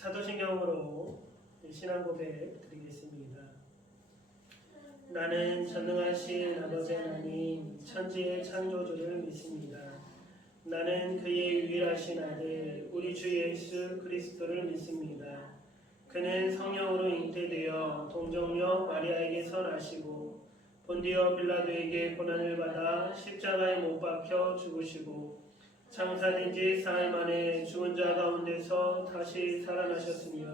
사도신경으로 신앙 고백 드리겠습니다. 나는 전능하신 아버지 하나님 천지의 창조주를 믿습니다. 나는 그의 유일하신 아들 우리 주 예수 그리스도를 믿습니다. 그는 성령으로 잉태되어 동정녀 마리아에게서 나시고 본디오 빌라도에게 고난을 받아 십자가에 못 박혀 죽으시고 장사된 지 사흘 만에 죽은 자 가운데서 다시 살아나셨으며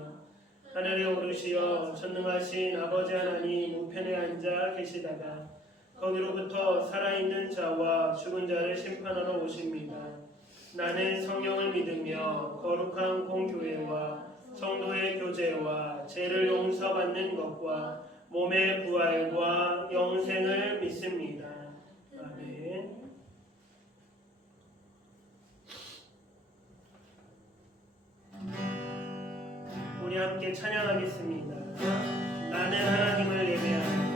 하늘에 오르시어 전능하신 아버지 하나님 우편에 앉아 계시다가 거기로부터 살아있는 자와 죽은 자를 심판하러 오십니다. 나는 성령을 믿으며 거룩한 공교회와 성도의 교제와 죄를 용서받는 것과 몸의 부활과 영생을 믿습니다. 아멘. 우리 함께 찬양하겠습니다. 나는 하나님을 예배하노.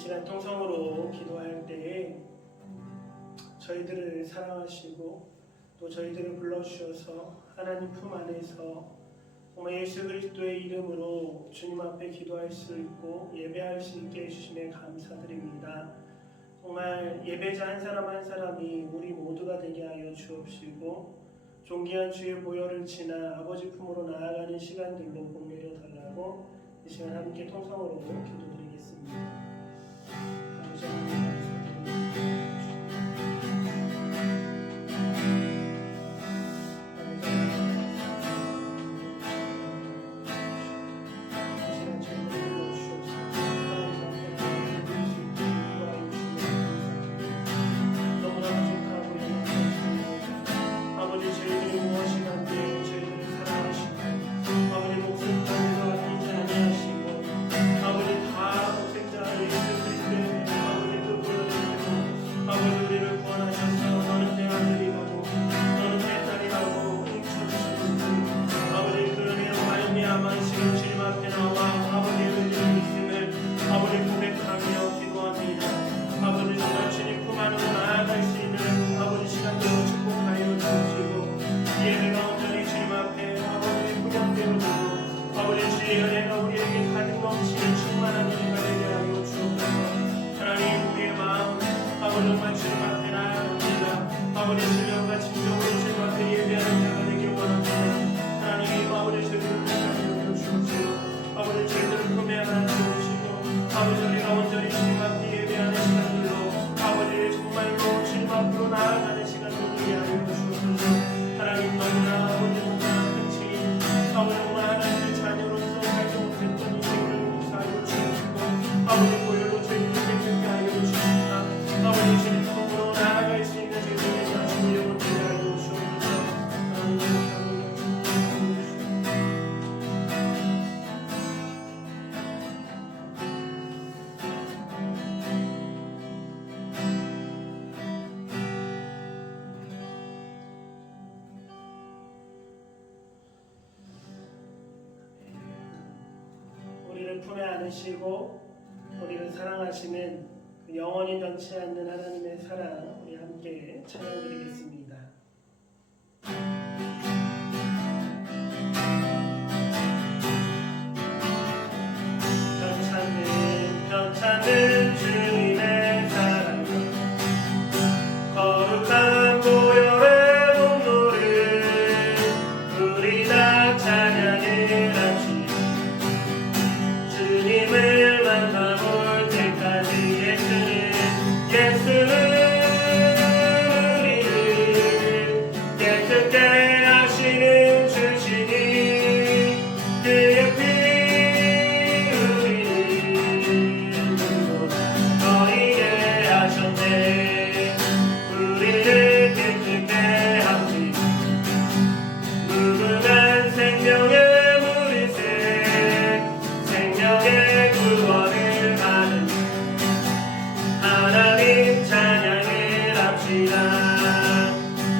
시간 통성으로 기도할 때에 저희들을 사랑하시고 또 저희들을 불러주셔서 하나님 품 안에서 정말 예수 그리스도의 이름으로 주님 앞에 기도할 수 있고 예배할 수 있게 해주심에 감사드립니다. 정말 예배자 한 사람 한 사람이 우리 모두가 되게 하여 주옵시고 존귀한 주의 보혈을 지나 아버지 품으로 나아가는 시간들로 복내려 달라고 이 시간 함께 통성으로 기도드리겠습니다. 아버지 하나님 감사드립니다. 아버지 신령과 진정으로 주님 앞에 예배하는 자가 되길 원합니다. 하나님 아버지 저희들을 사랑하여 주옵시고 아버지 저희들을 품에 안아 주옵시고 아버지 우리가 온전히 주님 앞에 예배하는 시간들로 아버지 정말로 주님 앞으로 나아가는 시간들을 되게 하여 주옵소서. 하나님 너무나 아버지 너무나 큰 죄인 아버지 너무나 하나님의 자녀로서 살지 못했던 인생을 용서하여 주옵시고 아버지 보혈로 저희들을 깨끗게 하여 주옵시다. 아버지 주님 품으로 나아갈 수 있는 저희들의 영혼을 하여 주옵소서. 우리를 품에 안으시고 우리를 사랑하시는 그 영원히 변치 않는 하나님의 사랑 우리 함께 찬양드리겠습니다. 변찮는 주님의 사랑 거룩한 보혈의 분노를 우리 다 찬양을 합시다. 주님을 만나볼 때까지 예수는 우리를 깨끗게 하시는 주시니 그의 피 우리를 너희게 하셨네. 우리를 깨끗게 하시 무궁한 생명의 물새 생명의 구원을 받은 하나님 찬양을 합시다.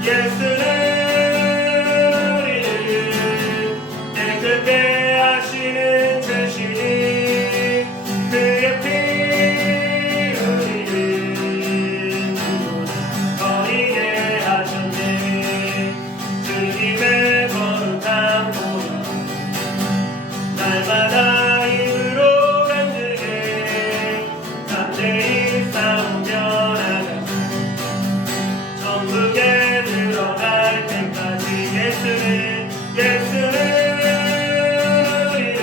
예수는 우리를 깨끗게 하시는 주시니 그의 피 우리를 거리게 하셨네. 주님의 거룩한 보혈 날마다 힘으로 간증해 담대히 싸우며 나가 천국에 들어갈 때까지 예수는 우리를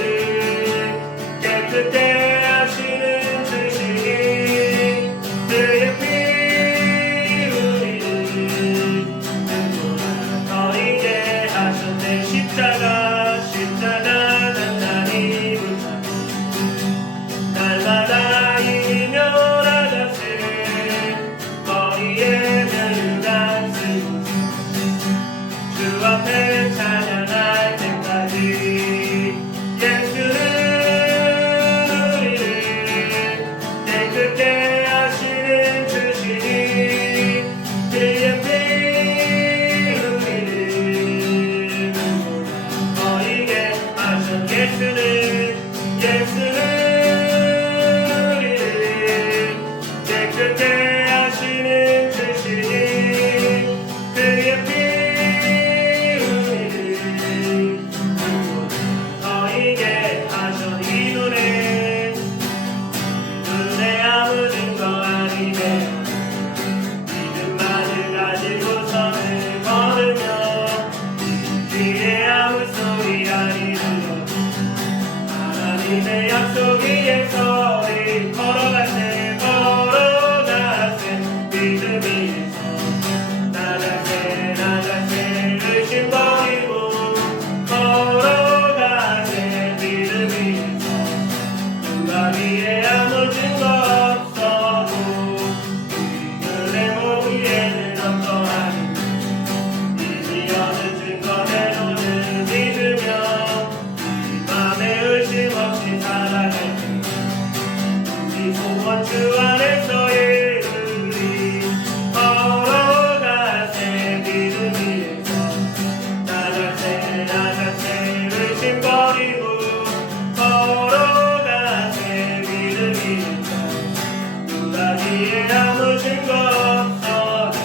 깨끗게 하시는 주시니 그의 피 우리를 거리게 하셨네. 십자가 단단히 붙잡고 날마다 이기며 주 안에서의 우리 걸어가세 믿음 위에서 나 자체 의심버리고 걸어가세 믿음 위에서 누가기에 아무 증거 없어도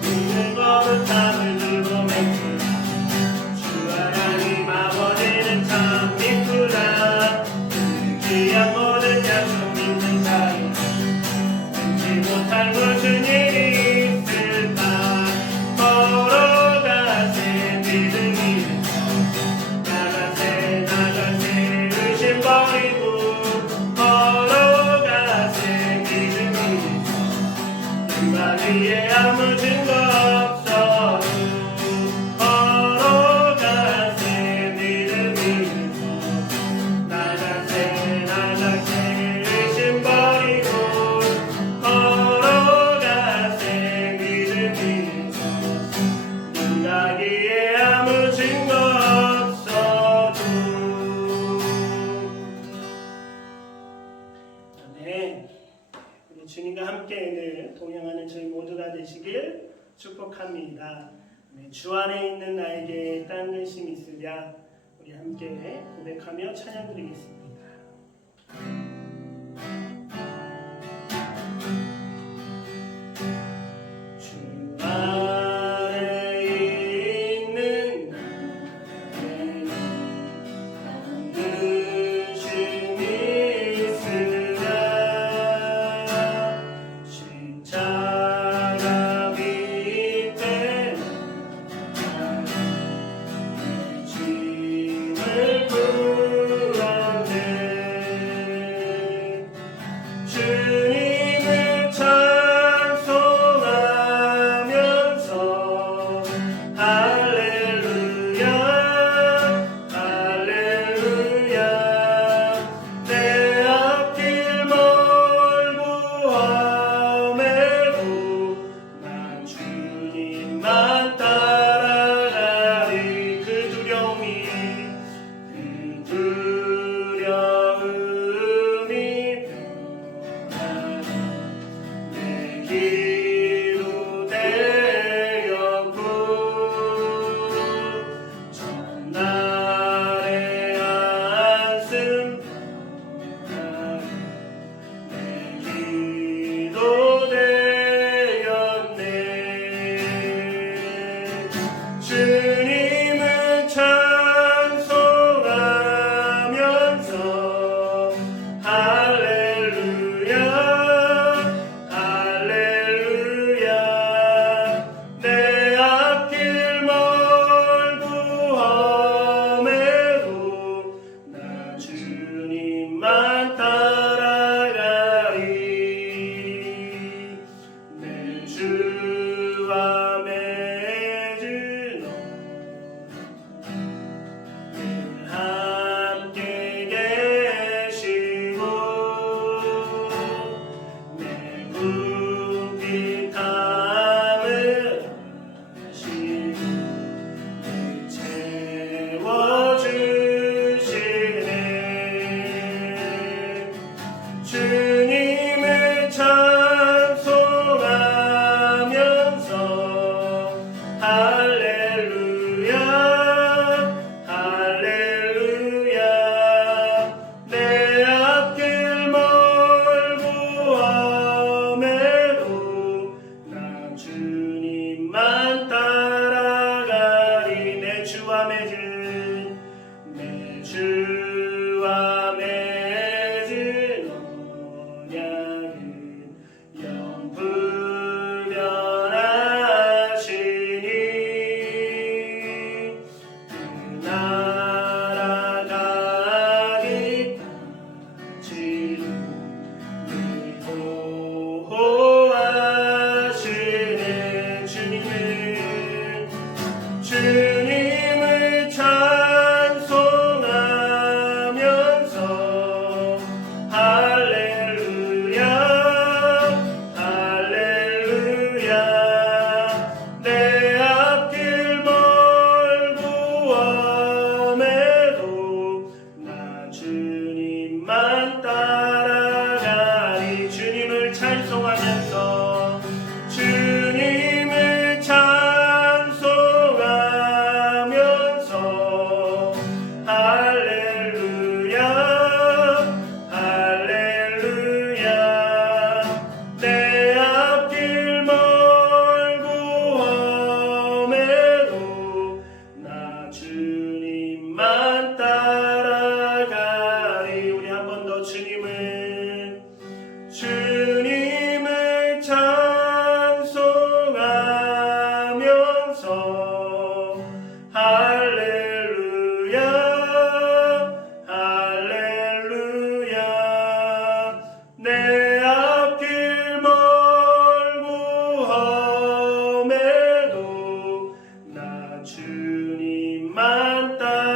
믿는 거룩함을 들고 맺는 주 하나님 아버지는 참 이쁘다 귀한 모든 약속 믿는 자에게 왠지 못할 무슨 일이 있을까 걸어가세 믿음 위에서 나가세 의심 버리고 걸어가세 믿음 위에서 누가 위에 아무 증거 없어도 걸어가세 믿음 위에서 나가세 의심 버리고 걸어가세 믿음 위에서 누가기에 아무 증거 없어도. 아멘. 우리 주님과 함께 늘 동행하는 저희 모두가 되시길 축복합니다. 네, 주 안에 있는 나에게 딴 근심 있으랴. 우리 함께 고백하며 찬양 드리겠습니다. 주 안에 있는 나에게 딴 근심 있으랴. 십자가 밑에 짐을 부었네. 주님을 찬송하면서 할렐루야 할렐루야 내 앞길 멀고 험해도 난 주님만 따라가리. 그 두려움이 변하여 내 기도 되었고 전날의 안씀 변하여 내 기도 되었네. 주님을 찬송하면서 할렐루야 할렐루야 내 앞길 멀고 험해도 나 주님만 따라가리. 내 주와 맺은 늘 함께 계시고 내 궁핍함을 아시고 늘 채워주시네. 주님을 찬송하면서 할렐루야 할렐루야 내 앞길 멀고 험해도 나 주님만 따라가리. 내 주와 맺은 언약은 영불변하시니 그 나라 가기까지도 늘 보호하시네. 주님을 찬송하면서 할렐루야 할렐루야 내 앞길 멀고 험해도 나 주님만 따라가 주님을 찬송하면서 할렐루야 할렐루야 내 앞길 멀고 험해도 나 주님만 따라가리.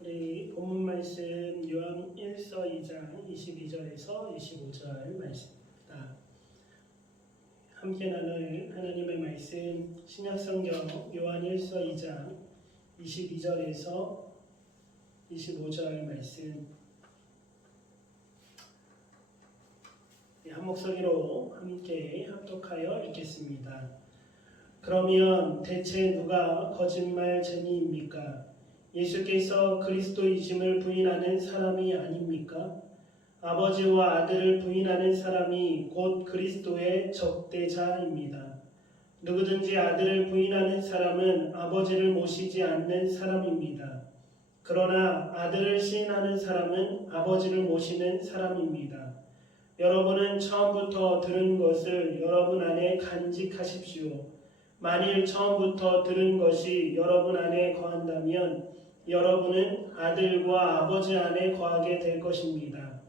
우리 본문 말씀 요한 1서 2장 22절에서 25절 말씀입니다. 함께 나눌 하나님의 말씀 신약성경 요한 1서 2장 22절에서 25절 말씀 한 목소리로 함께 합독하여 읽겠습니다. 그러면 대체 누가 거짓말쟁이입니까? 예수께서 그리스도이심을 부인하는 사람이 아닙니까? 아버지와 아들을 부인하는 사람이 곧 그리스도의 적대자입니다. 누구든지 아들을 부인하는 사람은 아버지를 모시지 않는 사람입니다. 그러나 아들을 시인하는 사람은 아버지를 모시는 사람입니다. 여러분은 처음부터 들은 것을 여러분 안에 간직하십시오. 만일 처음부터 들은 것이 여러분 안에 거한다면 여러분은 아들과 아버지 안에 거하게 될 것입니다.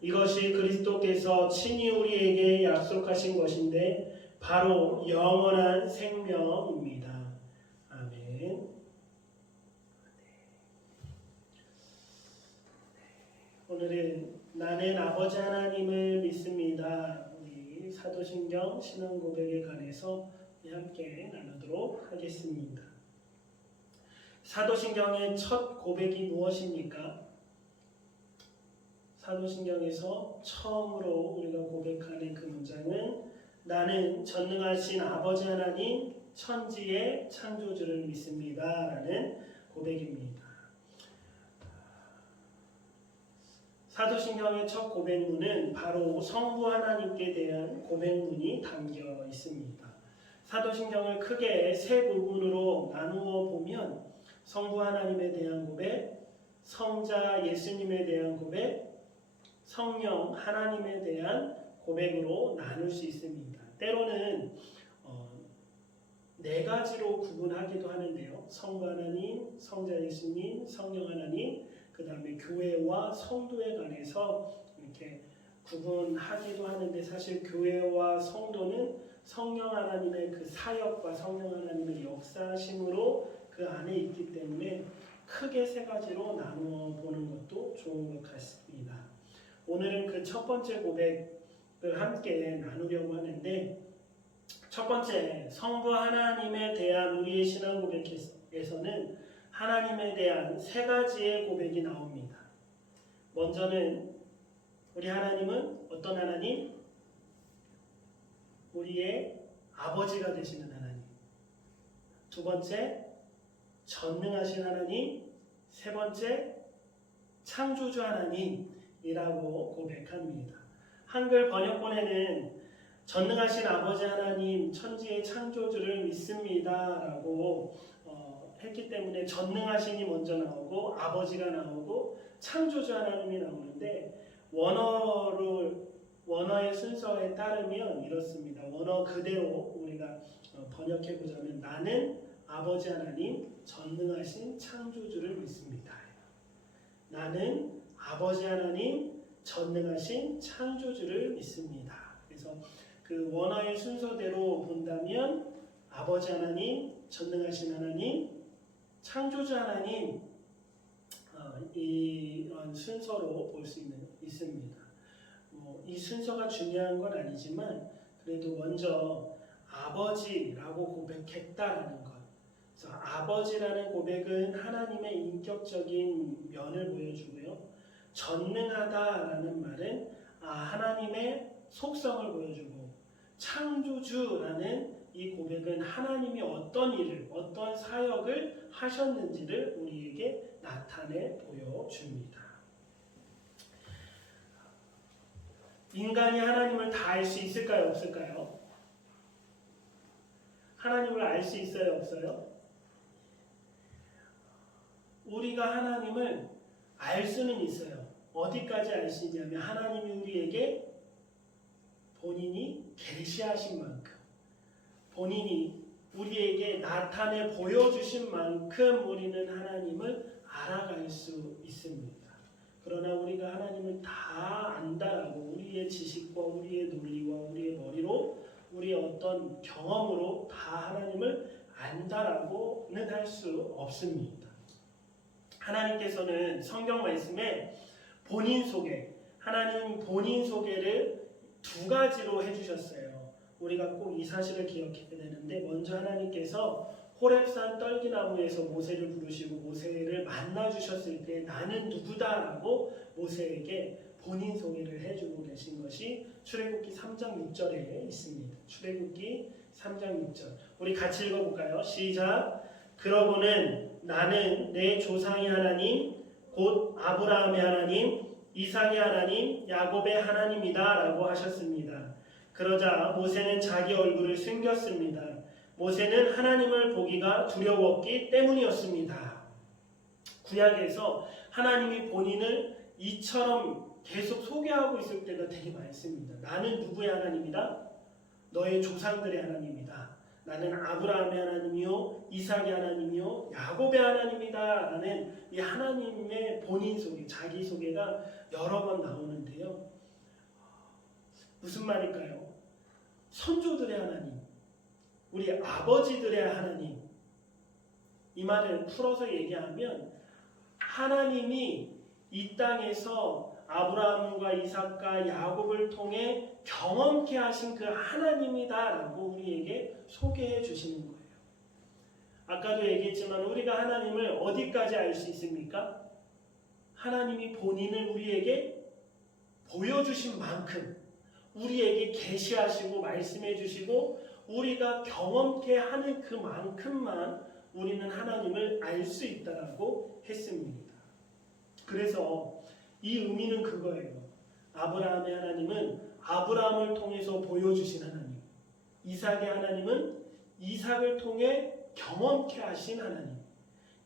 이것이 그리스도께서 친히 우리에게 약속하신 것인데 바로 영원한 생명입니다. 아멘. 오늘은 나는 아버지 하나님을 믿습니다. 우리 사도신경 신앙고백에 관해서 함께 나누도록 하겠습니다. 사도신경의 첫 고백이 무엇입니까? 사도신경에서 처음으로 우리가 고백하는 그 문장은 나는 전능하신 아버지 하나님 천지의 창조주를 믿습니다 라는 고백입니다. 사도신경의 첫 고백문은 바로 성부 하나님께 대한 고백문이 담겨 있습니다. 사도신경을 크게 세 부분으로 나누어 보면 성부 하나님에 대한 고백, 성자 예수님에 대한 고백, 성령 하나님에 대한 고백으로 나눌 수 있습니다. 때로는 네 가지로 구분하기도 하는데요. 성부 하나님, 성자 예수님, 성령 하나님, 그 다음에 교회와 성도에 관해서 이렇게 구분하기도 하는데 사실 교회와 성도는 성령 하나님의 그 사역과 성령 하나님의 역사심으로 그 안에 있기 때문에 크게 세 가지로 나누어 보는 것도 좋은 것 같습니다. 오늘은 그 첫 번째 고백을 함께 나누려고 하는데 첫 번째 성부 하나님에 대한 우리의 신앙 고백에서는 하나님에 대한 세 가지의 고백이 나옵니다. 먼저는 우리 하나님은 어떤 하나님? 우리의 아버지가 되시는 하나님. 두 번째, 전능하신 하나님. 세 번째, 창조주 하나님이라고 고백합니다. 한글 번역본에는 전능하신 아버지 하나님, 천지의 창조주를 믿습니다라고 했기 때문에 전능하신이 먼저 나오고 아버지가 나오고 창조주 하나님이 나오는데 원어의 순서에 따르면 이렇습니다. 원어 그대로 우리가 번역해 보자면 나는 아버지 하나님 전능하신 창조주를 믿습니다. 나는 아버지 하나님 전능하신 창조주를 믿습니다. 그래서 그 원어의 순서대로 본다면 아버지 하나님 전능하신 하나님 창조주 하나님 이런 순서로 볼 수 있습니다. 이 순서가 중요한 건 아니지만 그래도 먼저 아버지라고 고백했다라는 것. 그래서 아버지라는 고백은 하나님의 인격적인 면을 보여주고요. 전능하다라는 말은 하나님의 속성을 보여주고 창조주라는 이 고백은 하나님이 어떤 일을, 어떤 사역을 하셨는지를 우리에게 나타내 보여줍니다. 인간이 하나님을 다 알 수 있을까요? 없을까요? 하나님을 알 수 있어요? 없어요? 우리가 하나님을 알 수는 있어요. 어디까지 알 수 있냐면 하나님이 우리에게 본인이 계시하신 만큼, 본인이 우리에게 나타내 보여주신 만큼 우리는 하나님을 알아갈 수 있습니다. 그러나 우리가 하나님을 다 안다라고 우리의 지식과 우리의 논리와 우리의 머리로 우리의 어떤 경험으로 다 하나님을 안다라고는 할 수 없습니다. 하나님께서는 성경 말씀에 본인 소개, 하나님 본인 소개를 두 가지로 해주셨어요. 우리가 꼭 이 사실을 기억해야 되는데, 먼저 하나님께서 호렙산 떨기나무에서 모세를 부르시고 모세를 만나주셨을 때 나는 누구다라고 모세에게 본인 소개를 해주고 계신 것이 출애굽기 3장 6절에 있습니다. 출애굽기 3장 6절. 우리 같이 읽어볼까요? 시작. 그러고는 나는 내 조상의 하나님 곧 아브라함의 하나님 이삭의 하나님 야곱의 하나님이다 라고 하셨습니다. 그러자 모세는 자기 얼굴을 숨겼습니다. 모세는 하나님을 보기가 두려웠기 때문이었습니다. 구약에서 하나님이 본인을 이처럼 계속 소개하고 있을 때가 되게 많습니다. 나는 누구의 하나님이다? 너의 조상들의 하나님이다. 나는 아브라함의 하나님이요 이삭의 하나님이요 야곱의 하나님이다 라는 이 하나님의 본인 소개, 자기 소개가 여러 번 나오는데요. 무슨 말일까요? 선조들의 하나님, 우리 아버지들의 하나님, 이 말을 풀어서 얘기하면 하나님이 이 땅에서 아브라함과 이삭과 야곱을 통해 경험케 하신 그 하나님이다라고 우리에게 소개해 주시는 거예요. 아까도 얘기했지만 우리가 하나님을 어디까지 알 수 있습니까? 하나님이 본인을 우리에게 보여주신 만큼, 우리에게 계시하시고 말씀해 주시고 우리가 경험케 하는 그만큼만 우리는 하나님을 알 수 있다라고 했습니다. 그래서 이 의미는 그거예요. 아브라함의 하나님은 아브라함을 통해서 보여주신 하나님, 이삭의 하나님은 이삭을 통해 경험케 하신 하나님,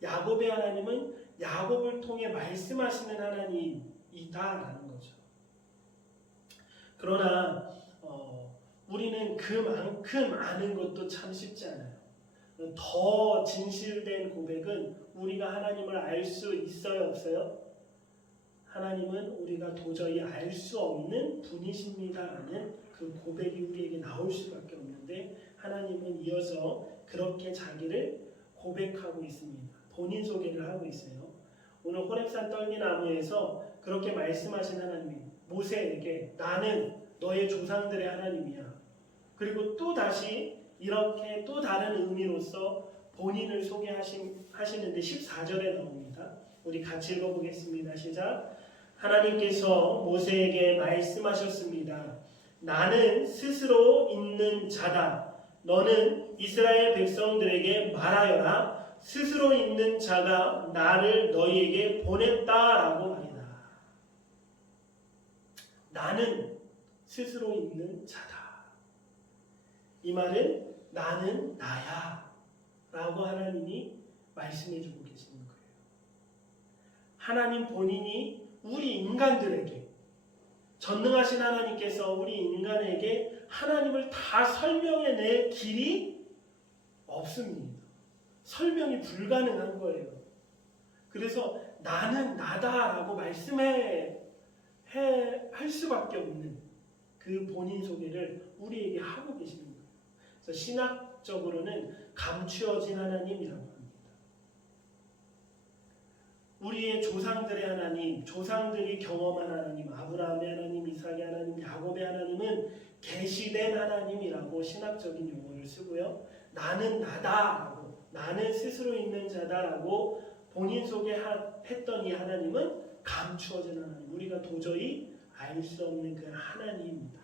야곱의 하나님은 야곱을 통해 말씀하시는 하나님이다라는 거죠. 그러나 우리는 그만큼 아는 것도 참 쉽지 않아요. 더 진실된 고백은 우리가 하나님을 알 수 있어요, 없어요? 하나님은 우리가 도저히 알 수 없는 분이십니다라는 그 고백이 우리에게 나올 수밖에 없는데, 하나님은 이어서 그렇게 자기를 고백하고 있습니다. 본인 소개를 하고 있어요. 오늘 호렙산 떨기나무에서 그렇게 말씀하신 하나님이 모세에게 나는 너의 조상들의 하나님이야. 그리고 또 다시 이렇게 또 다른 의미로서 본인을 소개하시는데 14절에 나옵니다. 우리 같이 읽어보겠습니다. 시작. 하나님께서 모세에게 말씀하셨습니다. 나는 스스로 있는 자다. 너는 이스라엘 백성들에게 말하여라. 스스로 있는 자가 나를 너희에게 보냈다라고 말이다. 나는 스스로 있는 자다. 이 말은 나는 나야 라고 하나님이 말씀해주고 계시는 거예요. 하나님 본인이 우리 인간들에게, 전능하신 하나님께서 우리 인간에게 하나님을 다 설명해낼 길이 없습니다. 설명이 불가능한 거예요. 그래서 나는 나다라고 말씀할 수밖에 없는 그 본인 소개를 우리에게 하고 계시는 거예요. 그래서 신학적으로는 감추어진 하나님이라고 합니다. 우리의 조상들의 하나님, 조상들이 경험한 하나님, 아브라함의 하나님, 이삭의 하나님, 야곱의 하나님은 계시된 하나님이라고 신학적인 용어를 쓰고요. 나는 나다라고, 나는 스스로 있는 자다라고 본인 소개했던 이 하나님은 감추어진 하나님, 우리가 도저히 알 수 없는 그 하나님입니다.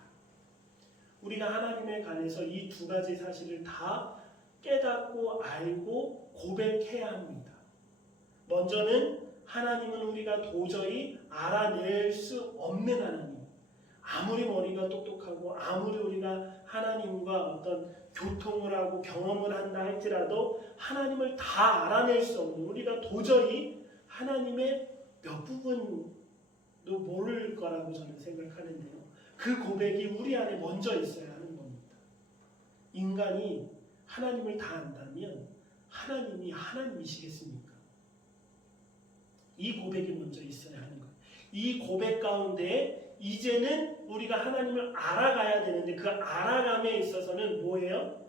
우리가 하나님에 관해서 이 두 가지 사실을 다 깨닫고 알고 고백해야 합니다. 먼저는 하나님은 우리가 도저히 알아낼 수 없는 하나님. 아무리 머리가 똑똑하고 아무리 우리가 하나님과 어떤 교통을 하고 경험을 한다 할지라도 하나님을 다 알아낼 수 없는, 우리가 도저히 하나님의 몇 부분도 모를 거라고 저는 생각하는데요. 그 고백이 우리 안에 먼저 있어야 하는 겁니다. 인간이 하나님을 다 안다면 하나님이 하나님이시겠습니까? 이 고백이 먼저 있어야 하는 거예요. 이 고백 가운데 이제는 우리가 하나님을 알아가야 되는데 그 알아감에 있어서는 뭐예요?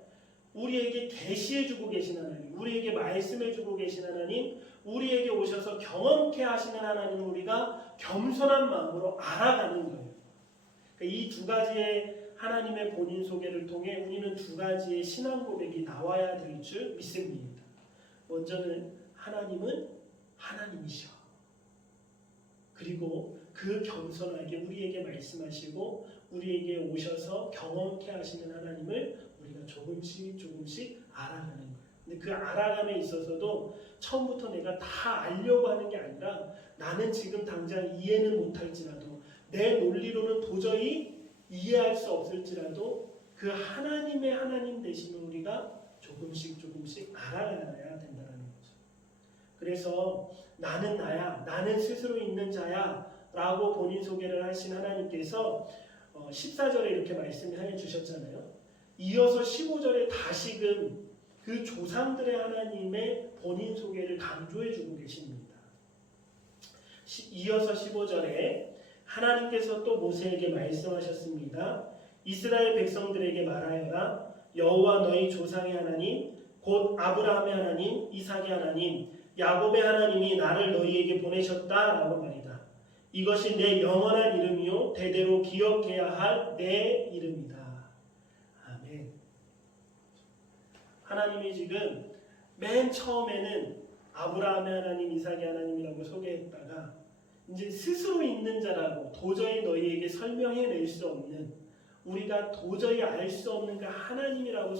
우리에게 계시해주고 계신 하나님, 우리에게 말씀해주고 계신 하나님, 우리에게 오셔서 경험케 하시는 하나님을 우리가 겸손한 마음으로 알아가는 거예요. 이 두 가지의 하나님의 본인 소개를 통해 우리는 두 가지의 신앙 고백이 나와야 될 줄 믿습니다. 먼저는 하나님은 하나님이셔. 그리고 그 겸손하게 우리에게 말씀하시고 우리에게 오셔서 경험케 하시는 하나님을 우리가 조금씩 알아가는 거예요. 근데 그 알아감에 있어서도 처음부터 내가 다 알려고 하는 게 아니라 나는 지금 당장 이해는 못할지라도 내 논리로는 도저히 이해할 수 없을지라도 그 하나님의 하나님 되심을 우리가 조금씩 알아가야 된다는 거죠. 그래서 나는 나야, 나는 스스로 있는 자야 라고 본인 소개를 하신 하나님께서 14절에 이렇게 말씀해 주셨잖아요. 이어서 15절에 다시금 그 조상들의 하나님의 본인 소개를 강조해 주고 계십니다. 이어서 15절에 하나님께서 또 모세에게 말씀하셨습니다. 이스라엘 백성들에게 말하여라. 여호와 너희 조상의 하나님 곧 아브라함의 하나님, 이삭의 하나님, 야곱의 하나님이 나를 너희에게 보내셨다라고 말이다. 이것이 내 영원한 이름이요 대대로 기억해야 할 내 이름이다. 아멘. 하나님이 지금 맨 처음에는 아브라함의 하나님, 이삭의 하나님이라고 소개했다가 이제 스스로 있는 자라고 도저히 너희에게 설명해낼 수 없는, 우리가 도저히 알 수 없는 그 하나님이라고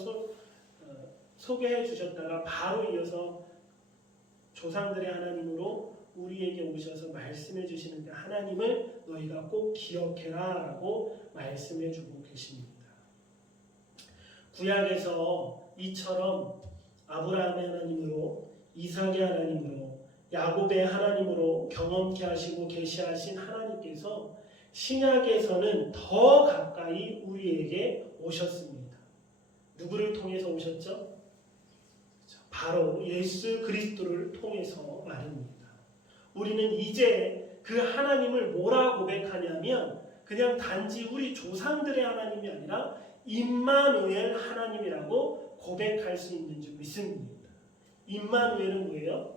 소개해 주셨다가 바로 이어서 조상들의 하나님으로 우리에게 오셔서 말씀해 주시는 그 하나님을 너희가 꼭 기억해라 라고 말씀해 주고 계십니다. 구약에서 이처럼 아브라함의 하나님으로, 이삭의 하나님으로, 야곱의 하나님으로 경험케 하시고 계시하신 하나님께서 신약에서는 더 가까이 우리에게 오셨습니다. 누구를 통해서 오셨죠? 바로 예수 그리스도를 통해서 말입니다. 우리는 이제 그 하나님을 뭐라 고백하냐면 그냥 단지 우리 조상들의 하나님이 아니라 임마누엘 하나님이라고 고백할 수 있는 줄 믿습니다. 임마누엘은 뭐예요?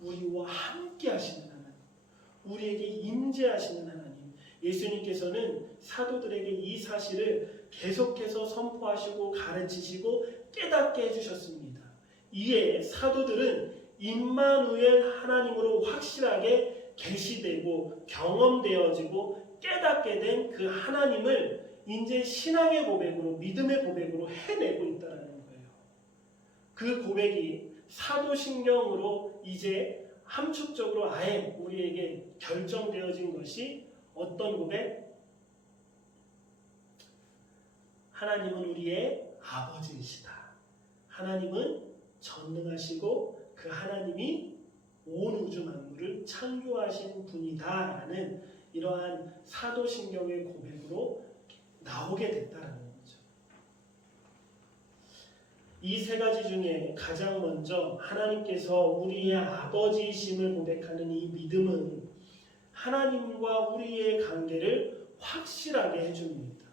우리와 함께 하시는 하나님, 우리에게 임재하시는 하나님. 예수님께서는 사도들에게 이 사실을 계속해서 선포하시고 가르치시고 깨닫게 해주셨습니다. 이에 사도들은 임마누엘 하나님으로 확실하게 계시되고 경험되어지고 깨닫게 된 그 하나님을 이제 신앙의 고백으로, 믿음의 고백으로 해내고 있다는 거예요. 그 고백이 사도신경으로 이제 함축적으로 아예 우리에게 결정되어진 것이 어떤 고백? 하나님은 우리의 아버지이시다. 하나님은 전능하시고 그 하나님이 온 우주 만물을 창조하신 분이다라는 이러한 사도신경의 고백으로 나오게 됐다라는 거죠. 이 세 가지 중에 가장 먼저 하나님께서 우리의 아버지이심을 고백하는 이 믿음은 하나님과 우리의 관계를 확실하게 해줍니다.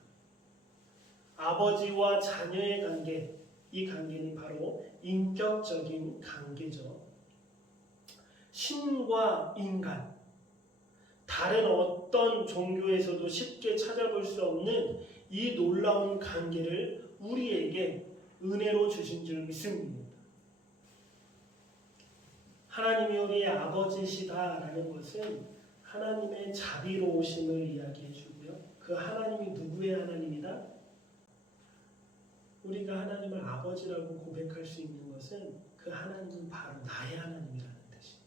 아버지와 자녀의 관계, 이 관계는 바로 인격적인 관계죠. 신과 인간, 다른 어떤 종교에서도 쉽게 찾아볼 수 없는 이 놀라운 관계를 우리에게 은혜로 주신 줄 믿습니다. 하나님이 우리의 아버지시다라는 것은 하나님의 자비로우심을 이야기해 주고요. 그 하나님이 누구의 하나님이다? 우리가 하나님을 아버지라고 고백할 수 있는 것은 그 하나님은 바로 나의 하나님이라는 뜻이에요.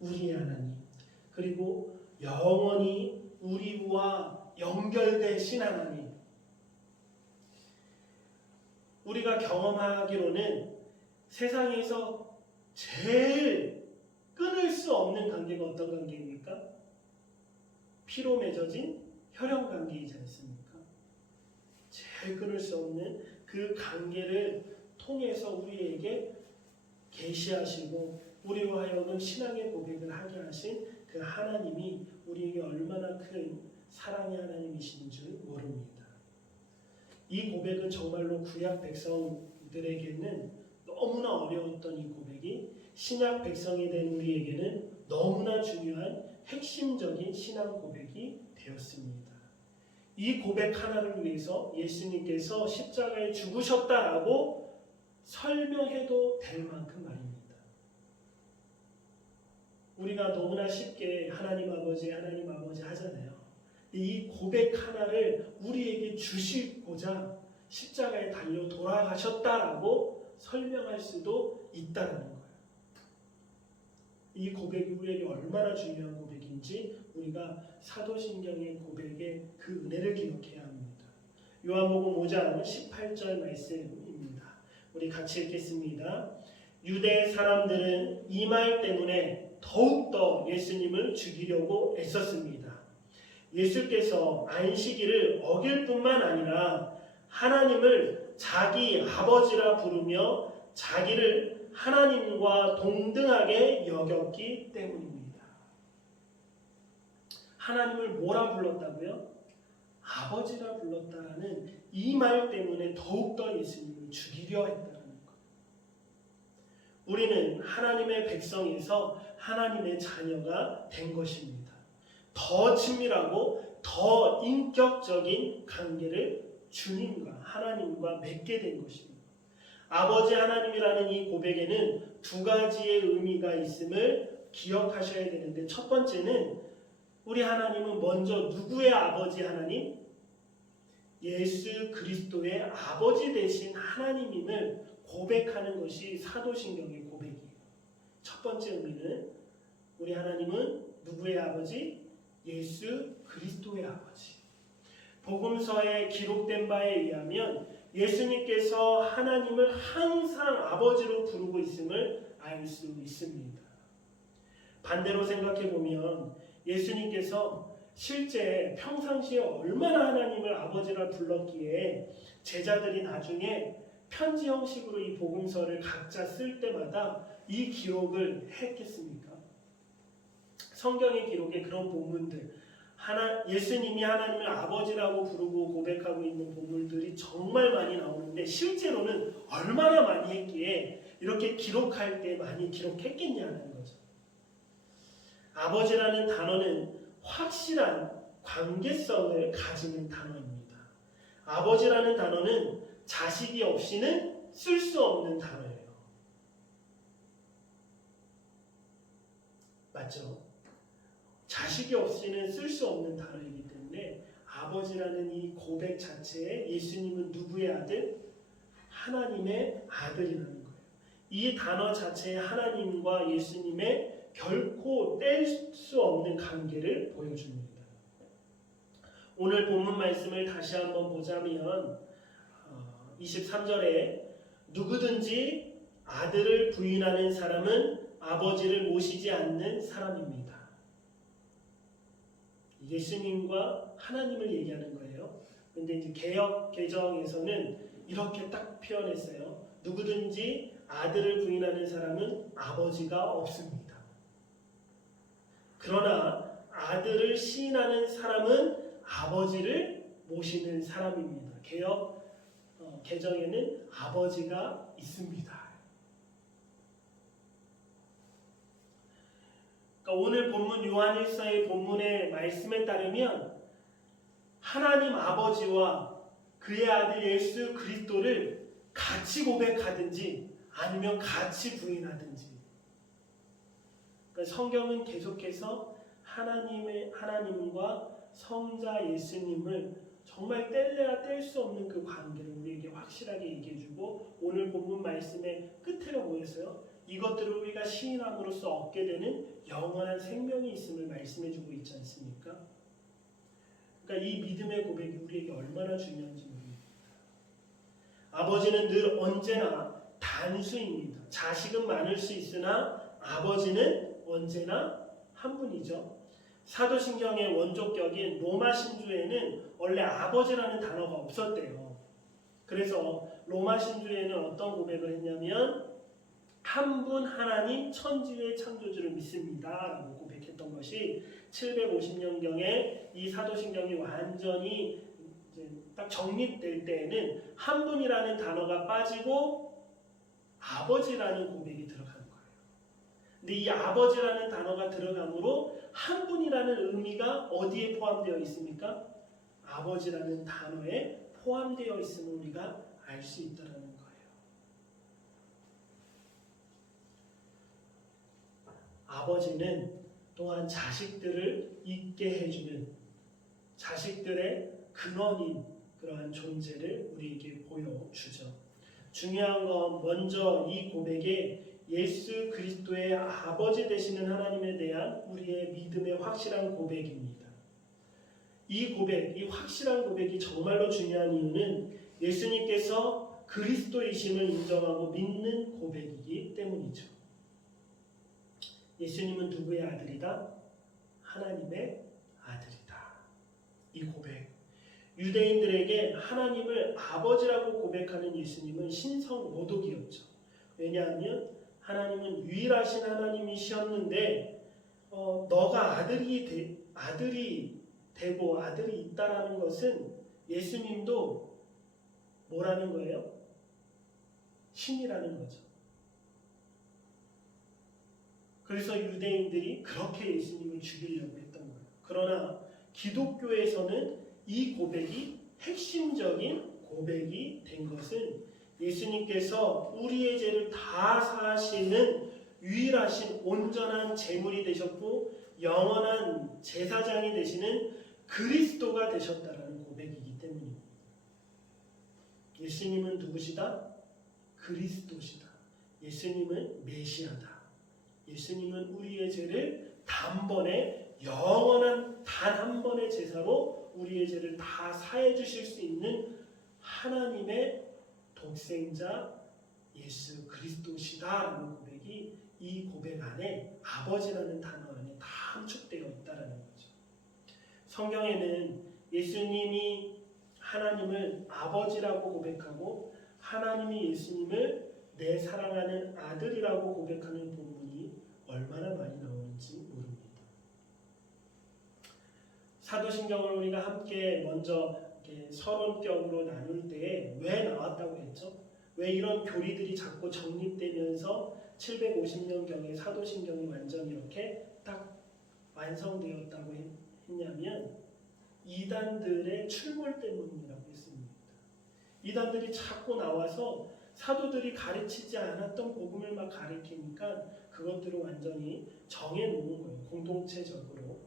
우리의 하나님. 그리고 영원히 우리와 연결되신 하나님. 우리가 경험하기로는 세상에서 제일 관계가 어떤 관계입니까? 피로 맺어진 혈연 관계이지 않습니까? 제일 끊을 수 없는 그 관계를 통해서 우리에게 계시하시고 우리로 하여금 신앙의 고백을 하게 하신 그 하나님이 우리에게 얼마나 큰 사랑의 하나님이신 줄 모릅니다. 이 고백은 정말로 구약 백성들에게는 너무나 어려웠던 이 고백이 신약 백성이 된 우리에게는 너무나 중요한 핵심적인 신앙 고백이 되었습니다. 이 고백 하나를 위해서 예수님께서 십자가에 죽으셨다라고 설명해도 될 만큼 말입니다. 우리가 너무나 쉽게 하나님 아버지 하잖아요. 이 고백 하나를 우리에게 주시고자 십자가에 달려 돌아가셨다라고 설명할 수도 있다는 거예요. 이 고백이 우리에게 얼마나 중요한 고백인지 우리가 사도신경의 고백의 그 은혜를 기억해야 합니다. 요한복음 5장 18절 말씀입니다. 우리 같이 읽겠습니다. 유대 사람들은 이 말 때문에 더욱더 예수님을 죽이려고 애썼습니다. 예수께서 안식일을 어길 뿐만 아니라 하나님을 자기 아버지라 부르며 자기를 하나님과 동등하게 여겼기 때문입니다. 하나님을 뭐라 불렀다고요? 아버지라 불렀다라는 이 말 때문에 더욱더 예수님을 죽이려 했다는 것. 우리는 하나님의 백성에서 하나님의 자녀가 된 것입니다. 더 친밀하고 더 인격적인 관계를 주님과 하나님과 맺게 된 것입니다. 아버지 하나님이라는 이 고백에는 두 가지의 의미가 있음을 기억하셔야 되는데, 첫 번째는 우리 하나님은 먼저 누구의 아버지 하나님? 예수 그리스도의 아버지 되신 하나님임을 고백하는 것이 사도신경의 고백이에요. 첫 번째 의미는 우리 하나님은 누구의 아버지? 예수 그리스도의 아버지. 복음서에 기록된 바에 의하면 예수님께서 하나님을 항상 아버지로 부르고 있음을 알 수 있습니다. 반대로 생각해 보면 예수님께서 실제 평상시에 얼마나 하나님을 아버지라 불렀기에 제자들이 나중에 편지 형식으로 이 복음서를 각자 쓸 때마다 이 기록을 했겠습니까? 성경의 기록에 그런 본문들, 예수님이 하나님을 아버지라고 부르고 고백하고 있는 본문들이 정말 많이 나오는데 실제로는 얼마나 많이 했기에 이렇게 기록할 때 많이 기록했겠냐는 거죠. 아버지라는 단어는 확실한 관계성을 가지는 단어입니다. 아버지라는 단어는 자식이 없이는 쓸 수 없는 단어예요. 맞죠? 자식이 없이는 쓸 수 없는 단어이기 때문에 아버지라는 이 고백 자체에 예수님은 누구의 아들? 하나님의 아들이라는 거예요. 이 단어 자체에 하나님과 예수님의 결코 뗄 수 없는 관계를 보여줍니다. 오늘 본문 말씀을 다시 한번 보자면 23절에 누구든지 아들을 부인하는 사람은 아버지를 모시지 않는 사람입니다. 예수님과 하나님을 얘기하는 거예요. 근데 이제 개역 개정에서는 이렇게 딱 표현했어요. 누구든지 아들을 부인하는 사람은 아버지가 없습니다. 그러나 아들을 시인하는 사람은 아버지를 모시는 사람입니다. 개역 개정에는 아버지가 있습니다. 오늘 본문 요한일서의 본문의 말씀에 따르면 하나님 아버지와 그의 아들 예수 그리스도를 같이 고백하든지 아니면 같이 부인하든지, 그러니까 성경은 계속해서 하나님과 성자 예수님을 정말 뗄래야 뗄 수 없는 그 관계를 우리에게 확실하게 얘기해주고, 오늘 본문 말씀의 끝으로 뭐였어요? 이것들을 우리가 시인함으로써 얻게 되는 영원한 생명이 있음을 말씀해주고 있지 않습니까? 그러니까 이 믿음의 고백이 우리에게 얼마나 중요한지 모릅니다. 아버지는 늘 언제나 단수입니다. 자식은 많을 수 있으나 아버지는 언제나 한 분이죠. 사도신경의 원조격인 로마 신주에는 원래 아버지라는 단어가 없었대요. 그래서 로마 신주에는 어떤 고백을 했냐면 한 분 하나님 천지의 창조주를 믿습니다 라고 고백했던 것이 750년경에 이 사도신경이 완전히 이제 딱 정립될 때에는 한 분이라는 단어가 빠지고 아버지라는 고백이 들어간 거예요. 근데 이 아버지라는 단어가 들어감으로 한 분이라는 의미가 어디에 포함되어 있습니까? 아버지라는 단어에 포함되어 있음을 우리가 알 수 있다는 거예요. 아버지는 또한 자식들을 있게 해주는 자식들의 근원인 그러한 존재를 우리에게 보여주죠. 중요한 건 먼저 이 고백에 예수 그리스도의 아버지 되시는 하나님에 대한 우리의 믿음의 확실한 고백입니다. 이 고백, 이 확실한 고백이 정말로 중요한 이유는 예수님께서 그리스도이심을 인정하고 믿는 고백이기 때문이죠. 예수님은 누구의 아들이다? 하나님의 아들이다. 이 고백. 유대인들에게 하나님을 아버지라고 고백하는 예수님은 신성모독이었죠. 왜냐하면 하나님은 유일하신 하나님이셨는데 너가 아들이 되고 아들이 있다라는 것은 예수님도 뭐라는 거예요? 신이라는 거죠. 그래서 유대인들이 그렇게 예수님을 죽이려고 했던 거예요. 그러나 기독교에서는 이 고백이 핵심적인 고백이 된 것은 예수님께서 우리의 죄를 다 사하시는 유일하신 온전한 제물이 되셨고 영원한 제사장이 되시는 그리스도가 되셨다라는 고백이기 때문입니다. 예수님은 누구시다? 그리스도시다. 예수님은 메시아다. 예수님은 우리의 죄를 단번에 영원한 단 한 번의 제사로 우리의 죄를 다 사해 주실 수 있는 하나님의 독생자 예수 그리스도시다라는 고백이 이 고백 안에 아버지라는 단어 안에 다 함축되어 있다라는 거죠. 성경에는 예수님이 하나님을 아버지라고 고백하고 하나님이 예수님을 내 사랑하는 아들이라고 고백하는 본문이 얼마나 많이 나오는지 모릅니다. 사도신경을 우리가 함께 먼저 서론격으로 나눌 때 왜 나왔다고 했죠? 왜 이런 교리들이 자꾸 정립되면서 750년경에 사도신경이 완전히 이렇게 딱 완성되었다고 했냐면 이단들의 출몰 때문이라고 했습니다. 이단들이 자꾸 나와서 사도들이 가르치지 않았던 복음을 막 가르치니까 그것들을 완전히 정해놓은 거예요. 공동체적으로.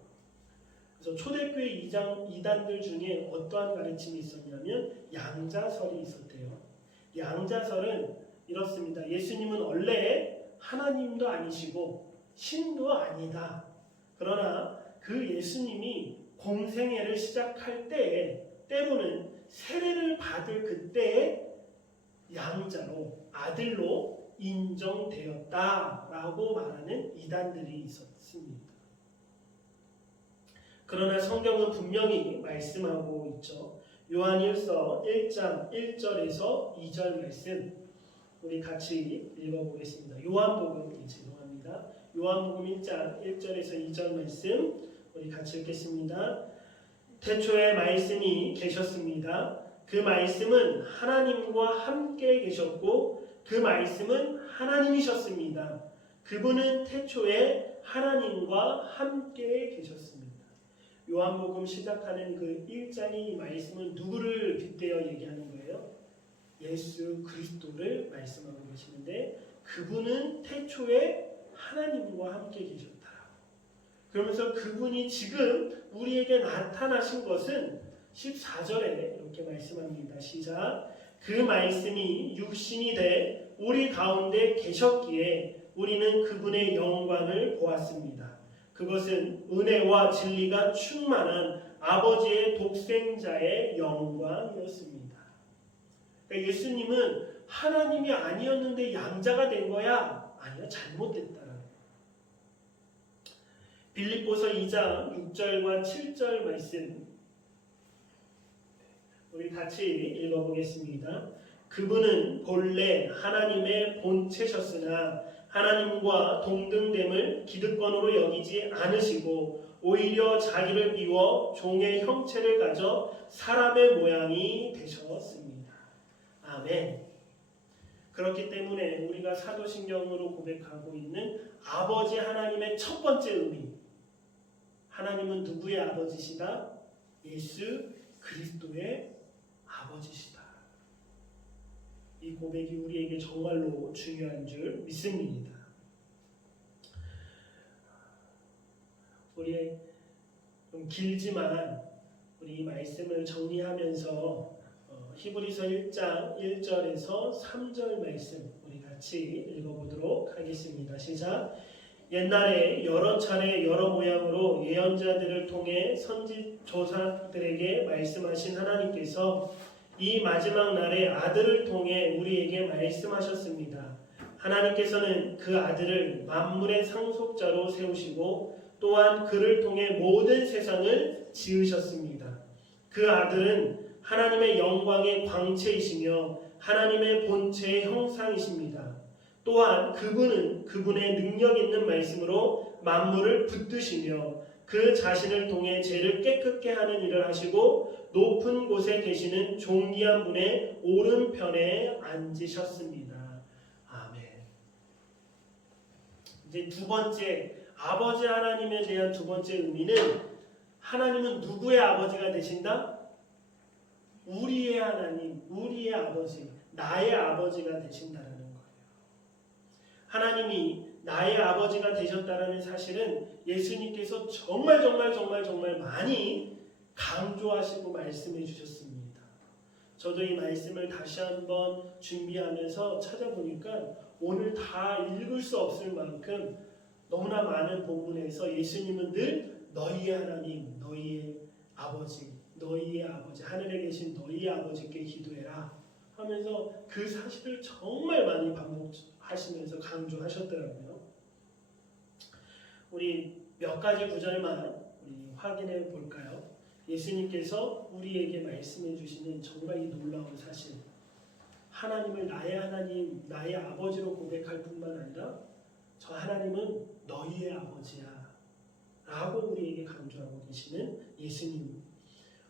그래서 초대교회 이단들 중에 어떠한 가르침이 있었냐면 양자설이 있었대요. 양자설은 이렇습니다. 예수님은 원래 하나님도 아니시고 신도 아니다. 그러나 그 예수님이 공생애를 시작할 때에 때로는 세례를 받을 그때에 양자로 아들로 인정되었다라고 말하는 이단들이 있었습니다. 그러나 성경은 분명히 말씀하고 있죠. 요한일서 1장 1절에서 2절 말씀 우리 같이 읽어보겠습니다. 요한복음 죄송합니다. 요한복음 1장 1절에서 2절 말씀 우리 같이 읽겠습니다. 태초에 말씀이 계셨습니다. 그 말씀은 하나님과 함께 계셨고 그 말씀은 하나님이셨습니다. 그분은 태초에 하나님과 함께 계셨습니다. 요한복음 시작하는 그 1장의 말씀은 누구를 빗대어 얘기하는 거예요? 예수 그리스도를 말씀하고 계시는데 그분은 태초에 하나님과 함께 계셨다. 그러면서 그분이 지금 우리에게 나타나신 것은 14절에 이렇게 말씀합니다. 시작. 그 말씀이 육신이 돼 우리 가운데 계셨기에 우리는 그분의 영광을 보았습니다. 그것은 은혜와 진리가 충만한 아버지의 독생자의 영광이었습니다. 그러니까 예수님은 하나님이 아니었는데 양자가 된 거야? 아니요, 잘못됐다. 빌립보서 2장 6절과 7절 말씀 우리 같이 읽어보겠습니다. 그분은 본래 하나님의 본체셨으나 하나님과 동등됨을 기득권으로 여기지 않으시고 오히려 자기를 비워 종의 형체를 가져 사람의 모양이 되셨습니다. 아멘. 그렇기 때문에 우리가 사도신경으로 고백하고 있는 아버지 하나님의 첫 번째 의미, 하나님은 누구의 아버지시다? 예수 그리스도의 아버지시다. 이 고백이 우리에게 정말로 중요한 줄 믿습니다. 우리 좀 길지만 우리 이 말씀을 정리하면서 히브리서 1장 1절에서 3절 말씀 우리 같이 읽어보도록 하겠습니다. 시작. 옛날에 여러 차례 여러 모양으로 예언자들을 통해 선지 조상들에게 말씀하신 하나님께서 이 마지막 날에 아들을 통해 우리에게 말씀하셨습니다. 하나님께서는 그 아들을 만물의 상속자로 세우시고 또한 그를 통해 모든 세상을 지으셨습니다. 그 아들은 하나님의 영광의 광채이시며 하나님의 본체의 형상이십니다. 또한 그분은 그분의 능력 있는 말씀으로 만물을 붙드시며 그 자신을 통해 죄를 깨끗게 하는 일을 하시고 높은 곳에 계시는 존귀한 분의 오른편에 앉으셨습니다. 아멘. 이제 두 번째 아버지 하나님에 대한 두 번째 의미는 하나님은 누구의 아버지가 되신다? 우리의 하나님, 우리의 아버지, 나의 아버지가 되신다는 거예요. 하나님이 나의 아버지가 되셨다는 사실은 예수님께서 정말 많이 강조하시고 말씀해 주셨습니다. 저도 이 말씀을 다시 한번 준비하면서 찾아보니까 오늘 다 읽을 수 없을 만큼 너무나 많은 본문에서 예수님은 늘 너희의 하나님, 너희의 아버지, 하늘에 계신 너희의 아버지께 기도해라 하면서 그 사실을 정말 많이 반복하시면서 강조하셨더라고요. 우리 몇 가지 구절만 우리 확인해 볼까요? 예수님께서 우리에게 말씀해 주시는 정말 이 놀라운 사실, 하나님을 나의 하나님, 나의 아버지로 고백할 뿐만 아니라 저 하나님은 너희의 아버지야 라고 우리에게 강조하고 계시는 예수님.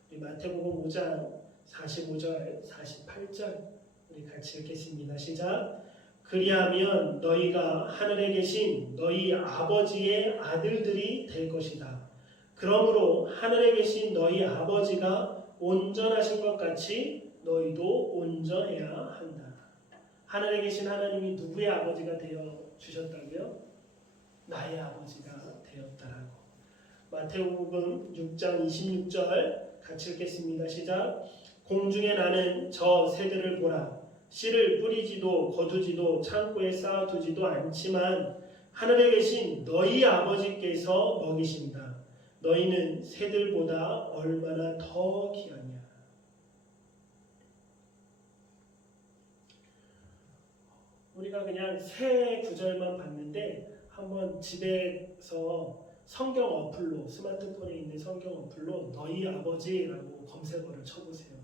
우리 마태복음 5장 45절 48절 우리 같이 읽겠습니다. 시작. 그리하면 너희가 하늘에 계신 너희 아버지의 아들들이 될 것이다. 그러므로 하늘에 계신 너희 아버지가 온전하신 것 같이 너희도 온전해야 한다. 하늘에 계신 하나님이 누구의 아버지가 되어 주셨다고요? 나의 아버지가 되었다라고. 마태복음 6장 26절 같이 읽겠습니다. 시작. 공중에 나는 저 새들을 보라. 씨를 뿌리지도 거두지도 창고에 쌓아두지도 않지만 하늘에 계신 너희 아버지께서 먹이신다. 너희는 새들보다 얼마나 더 귀하냐. 우리가 그냥 새 구절만 봤는데 한번 집에서 성경 어플로, 스마트폰에 있는 성경 어플로 너희 아버지라고 검색어를 쳐보세요.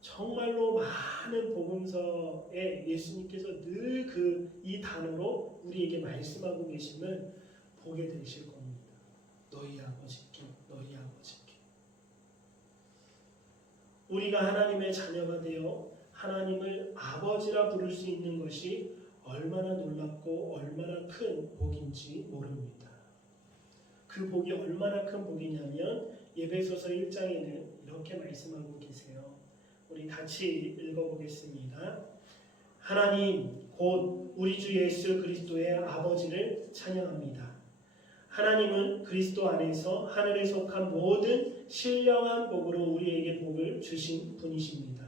정말로 많은 복음서에 예수님께서 늘 이 단어로 우리에게 말씀하고 계심을 보게 되실 겁니다. 너희 아버지께, 너희 아버지께. 우리가 하나님의 자녀가 되어 하나님을 아버지라 부를 수 있는 것이 얼마나 놀랍고 얼마나 큰 복인지 모릅니다. 그 복이 얼마나 큰 복이냐면 에베소서 1장에는 이렇게 말씀하고 계세요. 우리 같이 읽어보겠습니다. 하나님 곧 우리 주 예수 그리스도의 아버지를 찬양합니다. 하나님은 그리스도 안에서 하늘에 속한 모든 신령한 복으로 우리에게 복을 주신 분이십니다.